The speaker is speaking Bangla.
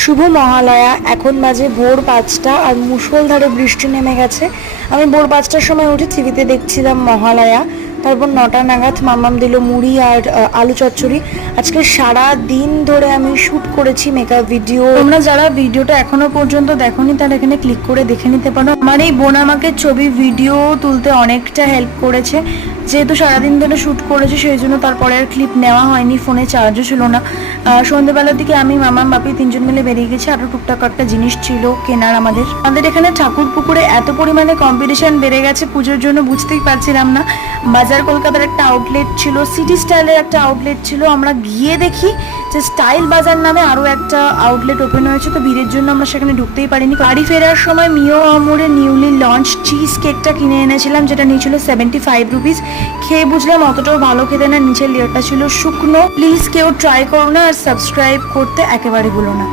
শুভ মহালয়া। এখন বাজে ভোর 5টা আর মুষলধারে বৃষ্টি নেমে গেছে। আমি ভোর 5টার সময় উঠে টিভিতে দেখছিলাম মহালয়া। তারপর 9টা নাগাদ মাম্মাম দিল মুড়ি আর আলু চচ্চড়ি। আজকে সারা দিন ধরে আমি শ্যুট করেছি মেকআপ ভিডিও। তোমরা যারা ভিডিওটা এখনো পর্যন্ত দেখোনি তারা এখানে ক্লিক করে দেখে নিতে পারো। আমার এই বোন আমাকে ছবি ভিডিও তুলতে অনেকটা হেল্প করেছে। যেহেতু সারাদিন ধরে শ্যুট করেছে সেই জন্য তারপরে আর ক্লিপ নেওয়া হয়নি, ফোনে চার্জও ছিল না। সন্ধ্যেবেলার দিকে আমি মামাম বাপি 3জন মিলে বেরিয়ে গেছি। আরও টুকটাক একটা জিনিস ছিল কেনার। আমাদের এখানে ঠাকুর পুকুরে এত পরিমাণে কম্পিটিশন বেড়ে গেছে পুজোর জন্য, বুঝতেই পারছিলাম না। বাজার কলকাতার একটা আউটলেট ছিল, সিটি স্টাইলের একটা আউটলেট ছিল। আমরা গিয়ে দেখি যে স্টাইল বাজার নামে আরও একটা আউটলেট ওপেন হয়েছে, তো ভিড়ের জন্য আমরা সেখানে ঢুকতেই পারিনি। বাড়ি ফেরার সময় মিও আমুরের নিউলি লঞ্চ চিজ কেকটা কিনে এনেছিলাম, যেটা নিয়েছিল 75 রুপিস। খেয়ে বুঝলাম অতটাও ভালো খেতে না, নিচের লেয়ারটা ছিল শুকনো। প্লিজ কেউ ট্রাই করো না আর সাবস্ক্রাইব করতে একেবারে ভুলো না।